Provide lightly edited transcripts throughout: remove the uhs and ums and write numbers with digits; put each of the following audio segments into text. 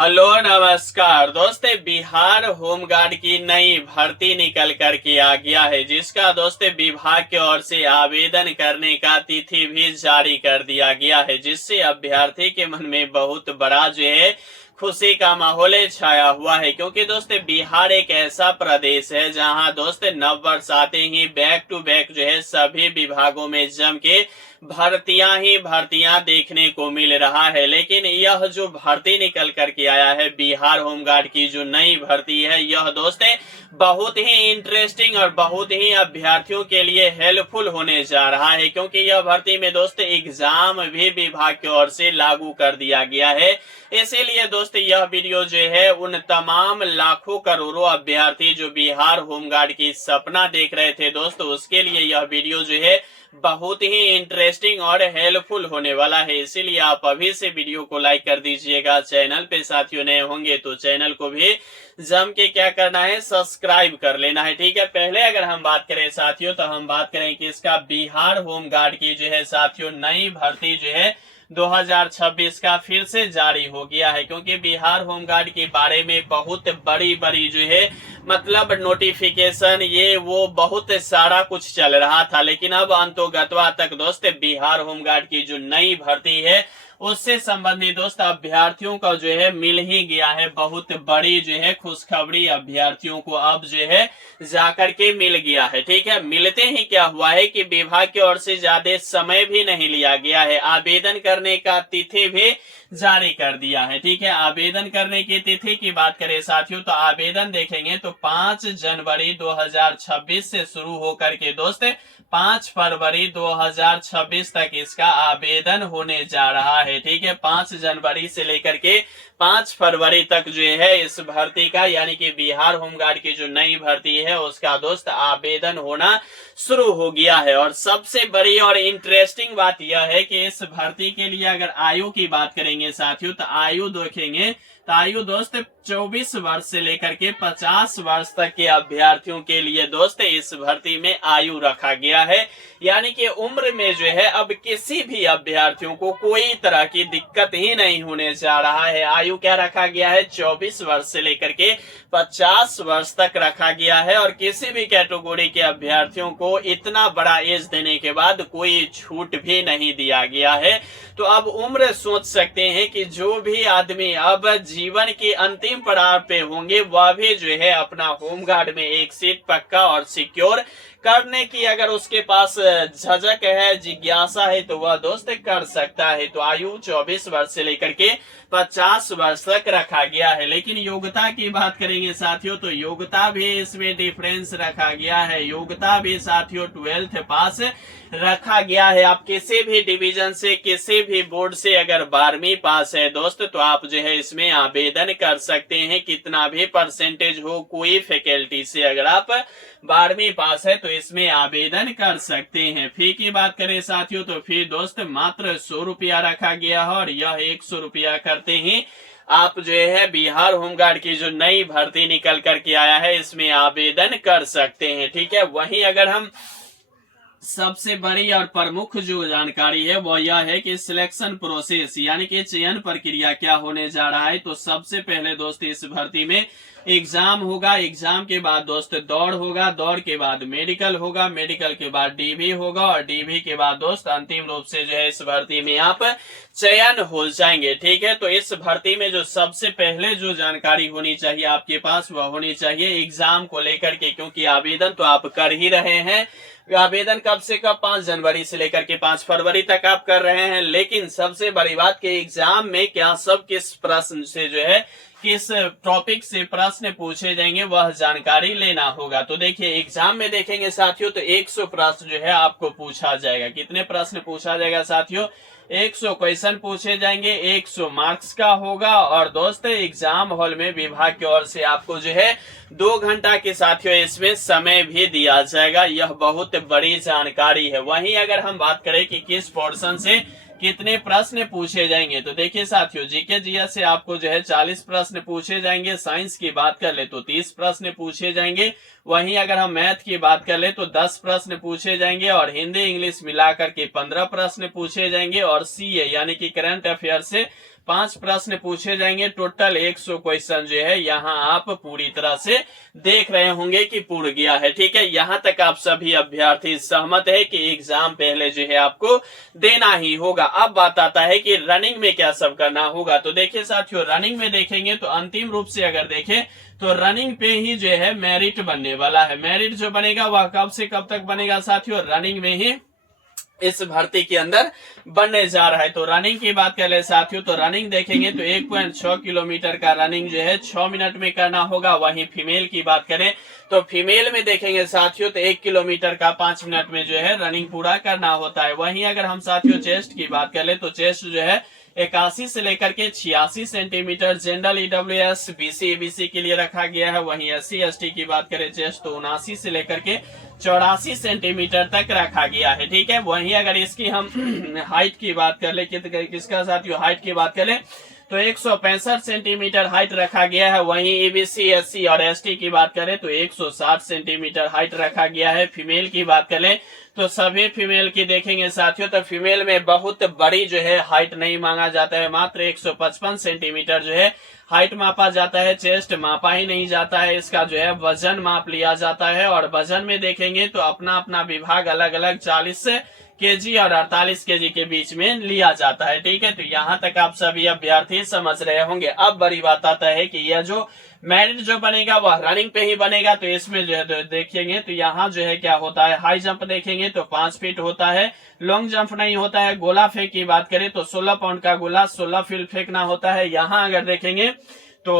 Hello नमस्कार दोस्तों, Bihar home guard की नई भर्ती निकल कर के आ गया है, जिसका दोस्तों विभाग की ओर से आवेदन करने का तिथि भी जारी कर दिया गया है, जिससे अभ्यर्थी के मन में बहुत बड़ा जो है खुशी का माहौल छाया हुआ है। क्योंकि दोस्तों बिहार एक ऐसा प्रदेश है जहां दोस्तों नव वर्ष आते ही बैक टू बैक जो है सभी विभागों में जम के भर्तियां ही भर्तियां देखने को मिल रहा है। लेकिन यह जो भर्ती निकल करके आया है बिहार होमगार्ड की जो नई भर्ती है, यह दोस्तों बहुत ही इंटरेस्टिंग और बहुत ही अभ्यर्थियों के लिए हेल्पफुल होने जा रहा है। क्योंकि यह भर्ती में दोस्तों एग्जाम भी विभाग की ओर से लागू कर दिया गया है। इसीलिए दोस्तों यह वीडियो जो है उन तमाम लाखों करोड़ों अभ्यर्थी जो बिहार होमगार्ड की सपना देख रहे थे दोस्तों, उसके लिए यह वीडियो जो है बहुत ही इंटरेस्टिंग और हेल्पफुल होने वाला है। इसीलिए आप अभी से वीडियो को लाइक कर दीजिएगा। चैनल पे साथियों नए होंगे तो चैनल को भी जम के क्या करना है, सब्सक्राइब कर लेना है। ठीक है, पहले अगर हम बात करें साथियों तो हम बात करें कि इसका बिहार होमगार्ड की जो है साथियों नई भर्ती जो है 2026 का फिर से जारी हो गया है। क्योंकि बिहार होमगार्ड के बारे में बहुत बड़ी बड़ी जो है मतलब नोटिफिकेशन ये वो बहुत सारा कुछ चल रहा था, लेकिन अब अंतोगत्वा तक दोस्त बिहार होमगार्ड की जो नई भर्ती है उससे संबंधित दोस्त अभ्यर्थियों का जो है मिल ही गया है। बहुत बड़ी जो है खुशखबरी अभ्यर्थियों को अब जो है जाकर के मिल गया है। ठीक है, मिलते ही क्या हुआ है कि विभाग की ओर से ज्यादा समय भी नहीं लिया गया है, आवेदन करने का तिथि भी जारी कर दिया है। ठीक है, आवेदन करने की तिथि की बात करें साथियों तो आवेदन देखेंगे तो 5 जनवरी 2026 से शुरू होकर के दोस्त 5 फरवरी 2026 तक इसका आवेदन होने जा रहा है। ठीक है, 5 जनवरी से लेकर के 5 फरवरी तक जो है इस भर्ती का यानी कि बिहार होमगार्ड की जो नई भर्ती है उसका दोस्त आवेदन होना शुरू हो गया है। और सबसे बड़ी और इंटरेस्टिंग बात यह है कि इस भर्ती के लिए अगर आयु की बात करेंगे साथियों तो आयु देखेंगे तो आयु दोस्त 24 वर्ष से लेकर के 50 वर्ष तक के अभ्यर्थियों के लिए दोस्त इस भर्ती में आयु रखा गया है। यानी कि उम्र में जो है अब किसी भी अभ्यर्थियों को कोई तरह की दिक्कत ही नहीं होने जा रहा है। आयु क्या रखा गया है, 24 वर्ष से लेकर के 50 वर्ष तक रखा गया है। और किसी भी कैटेगरी के अभ्यर्थियों को इतना बड़ा एज देने के बाद कोई छूट भी नहीं दिया गया है। तो अब उम्र सोच सकते हैं कि जो भी आदमी अब जीवन के अंतिम पड़ाव पे होंगे वह भी जो है अपना होमगार्ड में एक सीट पक्का और सिक्योर करने की अगर उसके पास झजक है, जिज्ञासा है तो वह दोस्त कर सकता है। तो आयु 24 वर्ष से लेकर के 50 वर्ष तक रखा गया है। लेकिन योग्यता की बात करेंगे साथियों तो योग्यता भी इसमें डिफरेंस रखा गया है। योग्यता भी साथियों 12th पास रखा गया है। आप किसी भी डिवीजन से किसी भी बोर्ड से अगर 12वीं पास है दोस्त तो आप जो है इसमें आवेदन कर सकते हैं। कितना भी परसेंटेज हो, कोई फैकल्टी से अगर आप 12वीं पास है तो इसमें आवेदन कर सकते हैं। फी की बात करें साथियों तो फी दोस्त मात्र 100 रुपया रखा गया है और यह 100 रुपया करते ही आप जो है बिहार होमगार्ड की जो नई भर्ती निकल करके आया है इसमें आवेदन कर सकते हैं। ठीक है, वहीं अगर हम सबसे बड़ी और प्रमुख जो जानकारी है वो यह है कि सिलेक्शन प्रोसेस यानी कि चयन प्रक्रिया क्या होने जा रहा है। तो सबसे पहले दोस्त इस भर्ती में एग्जाम होगा, एग्जाम के बाद दोस्त दौड़ होगा, दौड़ के बाद मेडिकल होगा, मेडिकल के बाद डीवी होगा और डीवी के बाद दोस्त अंतिम रूप से जो है इस भर्ती में आप चयन हो जाएंगे। ठीक है, तो इस भर्ती में जो सबसे पहले जो जानकारी होनी चाहिए आपके पास वह होनी चाहिए एग्जाम को लेकर के। क्योंकि आवेदन तो आप कर ही रहे हैं, आवेदन कब से कब 5 जनवरी से लेकर के 5 फरवरी तक आप कर रहे हैं। लेकिन सबसे बड़ी बात कि एग्जाम में क्या सब किस प्रश्न से जो है किस टॉपिक से प्रश्न पूछे जाएंगे वह जानकारी लेना होगा। तो देखिए एग्जाम में देखेंगे साथियों तो 100 प्रश्न जो है आपको पूछा जाएगा। कितने प्रश्न पूछा जाएगा साथियों, 100 क्वेश्चन पूछे जाएंगे, 100 मार्क्स का होगा। और दोस्त एग्जाम हॉल में विभाग की ओर से आपको जो है 2 घंटा के साथियों इसमें समय भी दिया जाएगा। यह बहुत बड़ी जानकारी है। वहीं अगर हम बात करें कि किस पोर्शन से कितने प्रश्न पूछे जाएंगे तो देखिए साथियों जीके जीएस से आपको जो है 40 प्रश्न पूछे जाएंगे। साइंस की बात कर ले तो 30 प्रश्न पूछे जाएंगे। वहीं अगर हम मैथ की बात कर ले तो 10 प्रश्न पूछे जाएंगे और हिंदी इंग्लिश मिलाकर के 15 प्रश्न पूछे जाएंगे। और सीए यानी कि करंट अफेयर से 5 प्रश्न पूछे जाएंगे। टोटल 100 क्वेश्चन जो है यहाँ आप पूरी तरह से देख रहे होंगे कि पूर्ण गया है। ठीक है, यहाँ तक आप सभी अभ्यर्थी सहमत है कि एग्जाम पहले जो है आपको देना ही होगा। अब बात आता है कि रनिंग में क्या सब करना होगा। तो देखिए साथियों, रनिंग में देखेंगे तो अंतिम रूप से अगर देखें तो रनिंग पे ही जो है मेरिट बनने वाला है। मेरिट जो बनेगा वह कब से कब तक बनेगा साथियों, रनिंग में ही इस भर्ती के अंदर बनने जा रहा है। तो रनिंग की बात कर ले साथियों, तो रनिंग देखेंगे तो 1.6 किलोमीटर का रनिंग जो है 6 मिनट में करना होगा। वहीं फीमेल की बात करें तो फीमेल में देखेंगे साथियों तो 1 किलोमीटर का 5 मिनट में जो है रनिंग पूरा करना होता है। वहीं अगर हम साथियों चेस्ट की बात कर ले तो चेस्ट जो है 81 से लेकर के 86 centimetre general EWS BC ABC के लिए रखा गया है। वहीं एससी एसटी की बात करें चेस्ट तो 79 से लेकर के 84 सेंटीमीटर तक रखा गया है। ठीक है, वहीं अगर इसकी हम हाइट की बात कर ले किसका साथियों हाइट की बात करें तो 165 सेंटीमीटर हाइट रखा गया है। वहीं ईबीसी एससी और एसटी की बात करें तो 160 सेंटीमीटर हाइट रखा गया है। फीमेल की बात करें तो सभी फीमेल की देखेंगे साथियों तो फीमेल में बहुत बड़ी जो है हाइट नहीं मांगा जाता है, मात्र 155 सेंटीमीटर जो है हाइट मापा जाता है। चेस्ट मापा ही नहीं जाता है, इसका जो है वजन माप लिया जाता है। और वजन में देखेंगे तो अपना अपना विभाग अलग अलग 40 केजी और 48 केजी के बीच में लिया जाता है। ठीक है, तो यहाँ तक आप सभी अभ्यर्थी समझ रहे होंगे। अब बड़ी बात आता है कि यह जो मेरिट जो बनेगा वह रनिंग पे ही बनेगा। तो इसमें जो है देखेंगे तो यहाँ जो है क्या होता है, हाई जंप देखेंगे तो 5 फीट होता है, लॉन्ग जंप नहीं होता है। गोला फेंक की बात करें तो 16 पाउंड का गोला 16 फीट फेंकना होता है। यहाँ अगर देखेंगे तो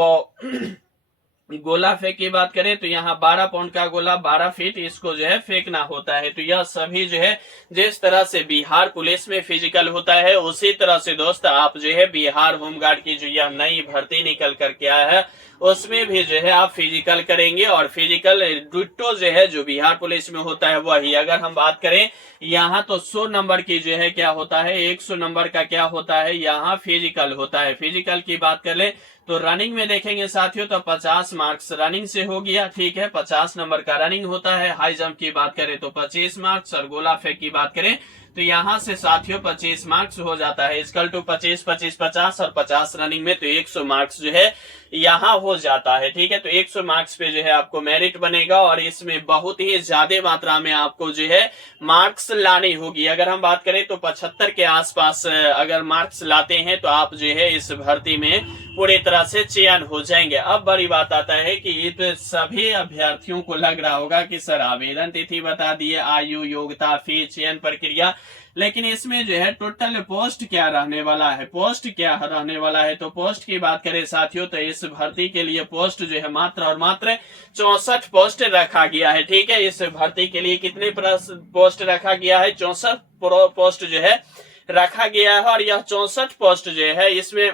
गोला फेंक की बात करें तो यहाँ 12 पाउंड का गोला 12 फीट इसको जो है फेंकना होता है। तो यह सभी जो है जिस तरह से बिहार पुलिस में फिजिकल होता है उसी तरह से दोस्त आप जो है बिहार होमगार्ड की जो यह नई भर्ती निकल करके आया है उसमें भी जो है आप फिजिकल करेंगे। और फिजिकल डिट्टो जो है जो बिहार पुलिस में होता है वही। अगर हम बात करें यहाँ तो 100 नंबर की जो है क्या होता है, 100 नंबर का क्या होता है यहाँ फिजिकल होता है। फिजिकल की बात कर ले तो रनिंग में देखेंगे साथियों तो 50 मार्क्स रनिंग से हो गया। ठीक है, 50 नंबर का रनिंग होता है। हाई जंप की बात करें तो 25 मार्क्स और गोला फेंक की बात करें तो यहाँ से साथियों 25 मार्क्स हो जाता है। इक्वल टू 25 25 50 और 50 रनिंग में तो 100 मार्क्स जो है यहाँ हो जाता है। ठीक है, तो 100 मार्क्स पे जो है आपको मेरिट बनेगा और इसमें बहुत ही ज्यादा मात्रा में आपको जो है मार्क्स लानी होगी। अगर हम बात करें तो 75 के आसपास अगर मार्क्स लाते हैं तो आप जो है इस भर्ती में पूरी तरह से चयन हो जाएंगे। अब बड़ी बात आता है कि ये तो सभी अभ्यर्थियों को लग रहा होगा कि सर आवेदन तिथि बता दिए, आयु, योग्यता, फीस, चयन प्रक्रिया, लेकिन इसमें जो है टोटल पोस्ट क्या रहने वाला है, पोस्ट क्या रहने वाला है। तो पोस्ट की बात करें साथियों तो इस भर्ती के लिए पोस्ट जो है मात्र और मात्र 64 पोस्ट रखा गया है। ठीक है, इस भर्ती के लिए कितने पोस्ट रखा गया है, 64 पोस्ट जो है रखा गया है। और यह 64 पोस्ट जो है इसमें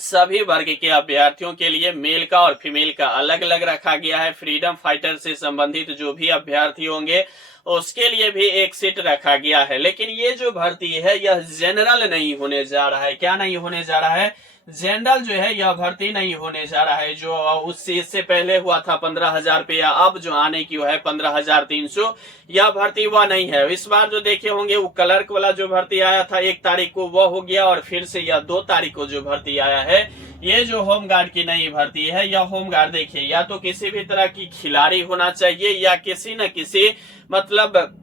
सभी वर्ग के अभ्यर्थियों के लिए मेल का और फीमेल का अलग अलग रखा गया है। फ्रीडम फाइटर से संबंधित जो भी अभ्यर्थी होंगे उसके लिए भी एक सीट रखा गया है। लेकिन ये जो भर्ती है यह जनरल नहीं होने जा रहा है। क्या नहीं होने जा रहा है, जनरल जो है यह भर्ती नहीं होने जा रहा है। जो इससे पहले हुआ था 15,000 रुपया, अब जो आने की है 15,300, यह भर्ती वह नहीं है। इस बार जो देखे होंगे वो क्लर्क वाला जो भर्ती आया था 1 तारीख को वह हो गया और फिर से यह 2 तारीख को जो भर्ती आया है ये जो होमगार्ड की नई भर्ती है यह होमगार्ड देखिए या तो किसी भी तरह की खिलाड़ी होना चाहिए या किसी न किसी मतलब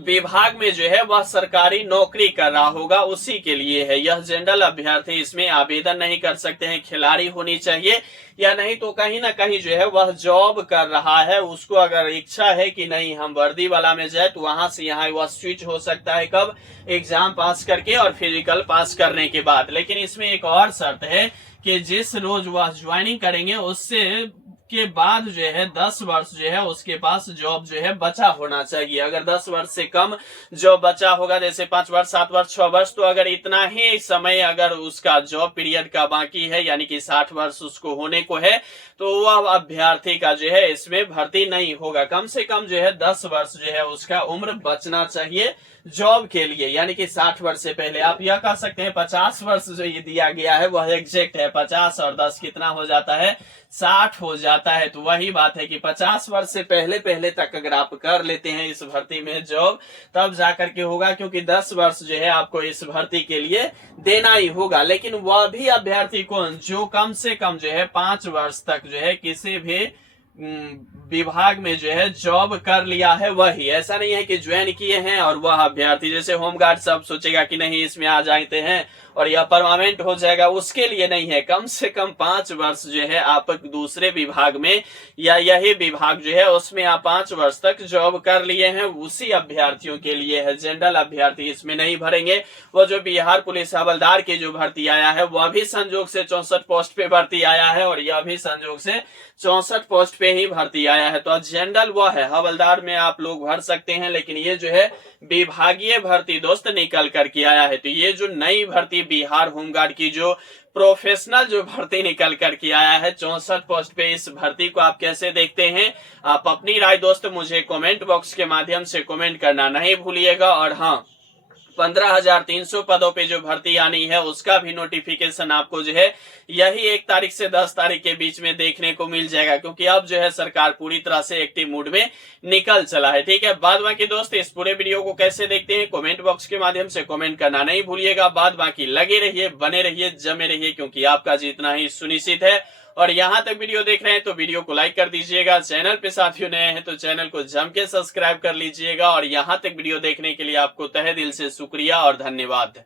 विभाग में जो है वह सरकारी नौकरी कर रहा होगा, उसी के लिए है। यह जनरल अभ्यर्थी इसमें आवेदन नहीं कर सकते हैं। खिलाड़ी होनी चाहिए या नहीं तो कहीं ना कहीं जो है वह जॉब कर रहा है, उसको अगर इच्छा है कि नहीं हम वर्दी वाला में जाए तो वहां से यहाँ वह स्विच हो सकता है। कब, एग्जाम पास करके और फिजिकल पास करने के बाद। लेकिन इसमें एक और शर्त है कि जिस रोज वह ज्वाइनिंग करेंगे उससे के बाद जो है 10 वर्ष जो है उसके पास जॉब जो है बचा होना चाहिए। अगर 10 वर्ष से कम जॉब बचा होगा, जैसे 5 वर्ष 7 वर्ष 6 वर्ष, तो अगर इतना ही समय अगर उसका जॉब पीरियड का बाकी है यानी कि 60 वर्ष उसको होने को है तो वह अभ्यर्थी का जो है इसमें भर्ती नहीं होगा। कम से कम जो है 10 वर्ष जो है उसका उम्र बचना चाहिए जॉब के लिए, यानी कि 60 वर्ष से पहले। आप यह कह सकते हैं 50 वर्ष जो ये दिया गया है वह एग्जैक्ट है, 50 और 10 कितना हो जाता है, 60 हो जाता है। तो वही बात है कि 50 वर्ष से पहले पहले तक अगर आप कर लेते हैं इस भर्ती में जॉब, तब जाकर के होगा, क्योंकि 10 वर्ष जो है आपको इस भर्ती के लिए देना ही होगा। लेकिन वह भी अभ्यर्थी कौन, जो कम से कम जो है 5 वर्ष तक जो है किसी भी विभाग में जो है जॉब कर लिया है वही। ऐसा नहीं है कि ज्वाइन किए हैं और वह अभ्यर्थी, जैसे होमगार्ड सब सोचेगा कि नहीं इसमें आ जाते हैं और यह परमानेंट हो जाएगा, उसके लिए नहीं है। कम से कम 5 वर्ष जो है आप दूसरे विभाग में या यही विभाग जो है उसमें आप 5 वर्ष तक जॉब कर लिए हैं, उसी अभ्यर्थियों के लिए है। जनरल अभ्यर्थी इसमें नहीं भरेंगे। वो जो बिहार पुलिस हवलदार की जो भर्ती आया है वह भी संजोग से 64 पोस्ट पे भर्ती आया है और यह भी संजोग से 64 पोस्ट पे ही भर्ती आया है। तो जनरल वह है, हवलदार में आप लोग भर सकते हैं, लेकिन ये जो है विभागीय भर्ती दोस्त निकल करके आया है। तो ये जो नई भर्ती बिहार होमगार्ड की जो प्रोफेशनल जो भर्ती निकल करके आया है 64 पोस्ट पे, इस भर्ती को आप कैसे देखते हैं? आप अपनी राय दोस्त मुझे कमेंट बॉक्स के माध्यम से कमेंट करना नहीं भूलिएगा। और हाँ, 15,300 पदों पे जो भर्ती आनी है उसका भी नोटिफिकेशन आपको जो है यही 1 तारीख से 10 तारीख के बीच में देखने को मिल जाएगा, क्योंकि अब जो है सरकार पूरी तरह से एक्टिव मूड में निकल चला है। ठीक है, बाद बाकी दोस्त इस पूरे वीडियो को कैसे देखते हैं कमेंट बॉक्स के माध्यम से कमेंट करना नहीं भूलिएगा। बाद बाकी लगे रहिए, बने रहिए, जमे रहिए, क्योंकि आपका जीतना ही सुनिश्चित है। और यहाँ तक वीडियो देख रहे हैं तो वीडियो को लाइक कर दीजिएगा। चैनल पे साथियों नए हैं तो चैनल को जम के सब्सक्राइब कर लीजिएगा। और यहाँ तक वीडियो देखने के लिए आपको तहे दिल से शुक्रिया और धन्यवाद।